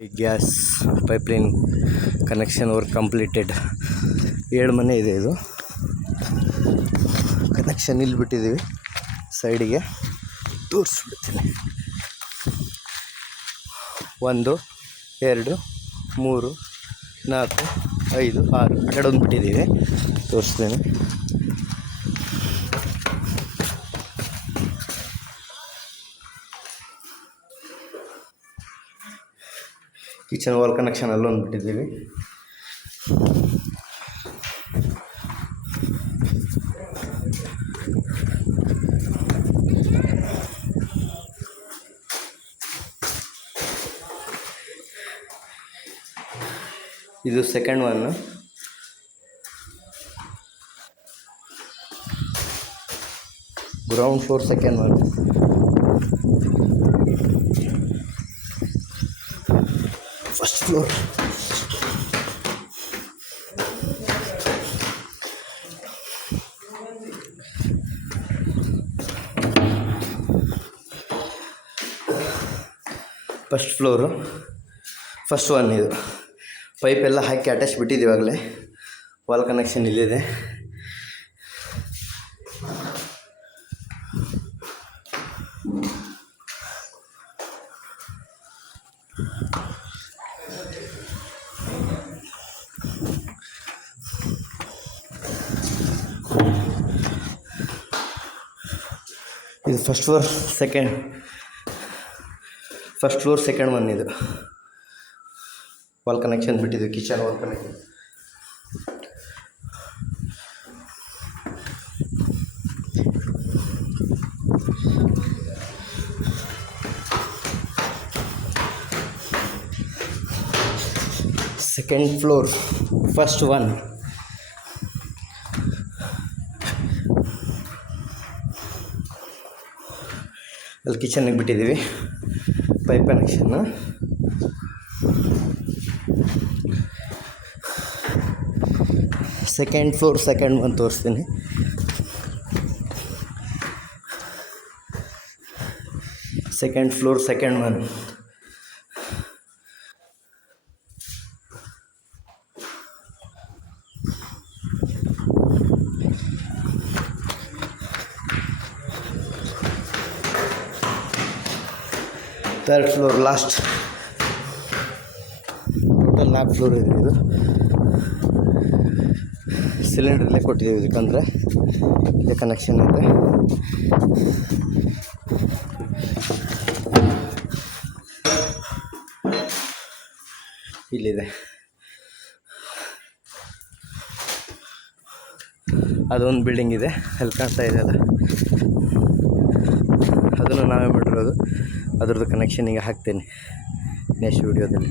Gas pipeline connection work completed. 7 ಮನೆ ಇದೆ. ಇದು ಕನೆಕ್ಷನ್ ಇಲ್ಲಿ ಬಿಟ್ಟಿದ್ದೀವಿ. ಸೈಡಿಗೆ ತೋರಿಸ್ಬಿಡ್ತೀನಿ. 1 2 3 4 5 6 ಆ ಕಡೆ ಒಂದು ಬಿಟ್ಟಿದ್ದೀವಿ. ತೋರಿಸ್ತೀನಿ. ಕಿಚನ್ ವಾಲ್ ಕನೆಕ್ಷನ್ ಅಲ್ಲೊಂದು ಬಿಟ್ಟಿದ್ದೀವಿ. ಇದು second one. Ground floor second one. First floor. First floor first one. ಇದು ಪೈಪೆಲ್ಲ ಹಾಕಿ ಅಟ್ಯಾಚ್ ಬಿಟ್ಟಿದ್ದೀವಿ. ಆಗಲೇ ವಾಲ್ ಕನೆಕ್ಷನ್ ಇಲ್ಲಿದೆ. ಇದು ಫಸ್ಟ್ ಫ್ಲೋರ್ ಸೆಕೆಂಡ್ ಒನ್. ಇದು ವಾಲ್ ಕನೆಕ್ಷನ್ ಬಿಟ್ಟಿದ್ವಿ. Kitchen wall connection. Second floor first one. ಅಲ್ಲಿ ಕಿಚನ್ನಿಗೆ ಬಿಟ್ಟಿದ್ದೀವಿ ಪೈಪ್ ಕನೆಕ್ಷನ್ನು. ಸೆಕೆಂಡ್ ಫ್ಲೋರ್ ಸೆಕೆಂಡ್ ಒನ್ ತೋರಿಸ್ತೀನಿ. Second floor second one. Third floor last. Total 4 floor ಇದೆ. ಇದು ಸಿಲಿಂಡ್ರಲ್ಲೇ ಕೊಟ್ಟಿದ್ದೀವಿ. ಇದಕ್ಕಂದರೆ ಇಲ್ಲೇ ಕನೆಕ್ಷನ್ ಇದೆ. ಇಲ್ಲಿದೆ. ಅದೊಂದು ಬಿಲ್ಡಿಂಗ್ ಇದೆ ಅಲ್ಲಿ ಕಾಣ್ತಾ ಇದೆಯಲ್ಲ, ಅದನ್ನು ನಾವೇ ಮಾಡಿರೋದು. ಅದ್ರದ್ದು ಕನೆಕ್ಷನ್ ಈಗ ಹಾಕ್ತೇನೆ ನೆಕ್ಸ್ಟ್ ವೀಡಿಯೋದಲ್ಲಿ.